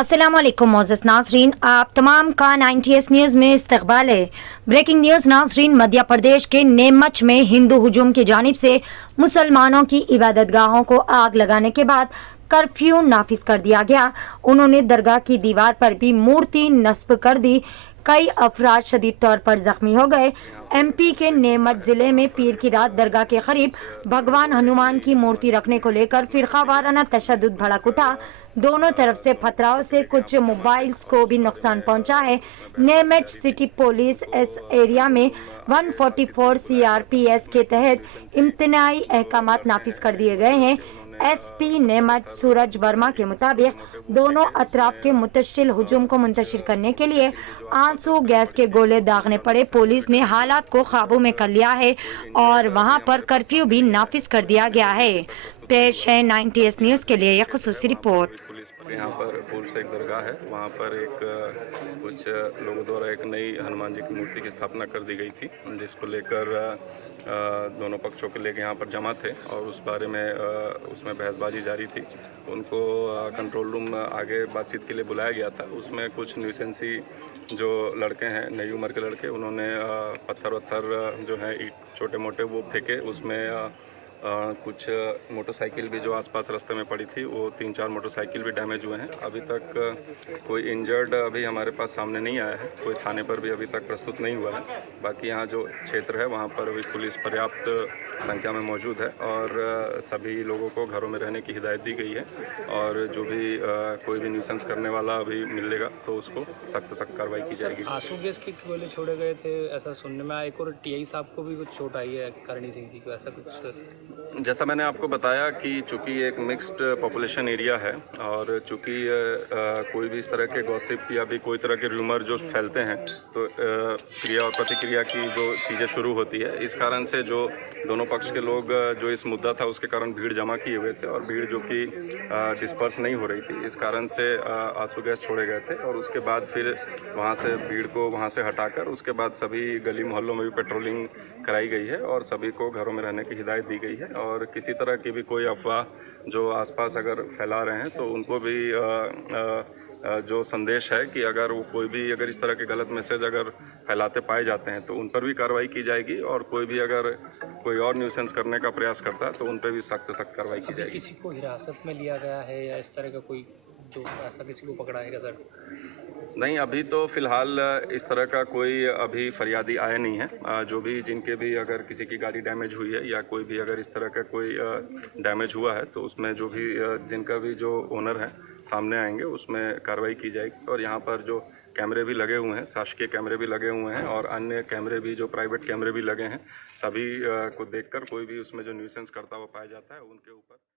अस्सलाम वालेकुम मोअज़्ज़ज़ नाज़रीन, आप तमाम का 90S न्यूज़ में इस्तकबाल है। ब्रेकिंग न्यूज़ नाज़रीन, मध्य प्रदेश के नीमच में हिंदू हुजूम की जानिब से मुसलमानों की इबादतगाहों को आग लगाने के बाद कर्फ्यू नाफिज कर दिया गया। उन्होंने दरगाह की दीवार पर भी मूर्ति नस्ब कर दी। कई अफराद शदीद तौर पर जख्मी हो गए। MP के नीमच जिले में पीर की रात दरगाह के करीब भगवान हनुमान की मूर्ति रखने को लेकर फिरकावाराना तशद्दुद भड़क उठा। दोनों तरफ से पथराव से कुछ मोबाइल्स को भी नुकसान पहुंचा है। नीमच सिटी पुलिस इस एरिया में 144 CRPS के तहत इम्तनाई अहकामात नाफिज कर दिए गए हैं। SP नीमच सूरज वर्मा के मुताबिक दोनों अतराफ के मुतशिल हुजूम को मुंतशिर करने के लिए आंसू गैस के गोले दागने पड़े। पुलिस ने हालात को काबू में कर लिया है और वहां पर कर्फ्यू भी नाफिज कर दिया गया है। पेश है 90S न्यूज़ के लिए यह खसूसी रिपोर्ट। पुलिस पर यहाँ पर पूर्व से एक दरगाह है, वहाँ पर कुछ लोगों द्वारा एक नई हनुमान जी की मूर्ति की स्थापना कर दी गई थी, जिसको लेकर दोनों पक्षों के लेकर यहाँ पर जमा थे और उस बारे में उसमें बहसबाजी जारी थी। उनको कंट्रोल रूम आगे बातचीत के लिए बुलाया गया था। उसमें कुछ न्यूसेंसी जो लड़के हैं, नई उम्र के लड़के, उन्होंने पत्थर वत्थर जो है छोटे मोटे वो फेंके। उसमें कुछ मोटरसाइकिल भी जो आसपास रास्ते में पड़ी थी, वो 3-4 मोटरसाइकिल भी डैमेज हुए हैं। अभी तक कोई इंजर्ड अभी हमारे पास सामने नहीं आया है, कोई थाने पर भी अभी तक प्रस्तुत नहीं हुआ है। बाकी यहाँ जो क्षेत्र है वहाँ पर अभी पुलिस पर्याप्त संख्या में मौजूद है और सभी लोगों को घरों में रहने की हिदायत दी गई है और जो भी कोई भी न्यूसेंस करने वाला अभी मिलेगा तो उसको सख्त से सख्त कार्रवाई की जाएगी। आंसू गैस के गोले छोड़े गए थे, ऐसा सुनने में आया। एक और TI साहब को भी कुछ चोट आई है, करणी सिंह जी को, ऐसा कुछ। जैसा मैंने आपको बताया कि चूँकि एक मिक्स्ड पॉपुलेशन एरिया है और चूँकि कोई भी इस तरह के गॉसिप या भी कोई तरह के र्यूमर जो फैलते हैं तो क्रिया और प्रतिक्रिया की जो चीज़ें शुरू होती है, इस कारण से जो दोनों पक्ष के लोग जो इस मुद्दा था उसके कारण भीड़ जमा किए हुए थे और भीड़ जो कि डिस्पर्स नहीं हो रही थी, इस कारण से आंसू गैस छोड़े गए थे और उसके बाद फिर वहाँ से भीड़ को वहाँ से हटाकर उसके बाद सभी गली मोहल्लों में भी पेट्रोलिंग कराई गई है और सभी को घरों में रहने की हिदायत दी गई है और किसी तरह की भी कोई अफवाह जो आसपास अगर फैला रहे हैं तो उनको भी जो संदेश है कि अगर वो कोई भी अगर इस तरह के गलत मैसेज अगर फैलाते पाए जाते हैं तो उन पर भी कार्रवाई की जाएगी और कोई भी अगर कोई और न्यूसेंस करने का प्रयास करता है तो उन पर भी सख्त से सख्त कार्रवाई की जाएगी। किसी को हिरासत में लिया गया है या इस तरह का कोई जो ऐसा किसी को पकड़ा है क्या सर? नहीं, अभी तो फ़िलहाल इस तरह का कोई अभी फरियादी आया नहीं है। जो भी जिनके भी अगर किसी की गाड़ी डैमेज हुई है या कोई भी अगर इस तरह का कोई डैमेज हुआ है तो उसमें जो भी जिनका भी जो ओनर है सामने आएंगे, उसमें कार्रवाई की जाएगी। और यहाँ पर जो कैमरे भी लगे हुए हैं, शासकीय कैमरे भी लगे हुए हैं और अन्य कैमरे भी जो प्राइवेट कैमरे भी लगे हैं, सभी को देखकर कोई भी उसमें जो न्यूसेंस करता हुआ पाया जाता है उनके ऊपर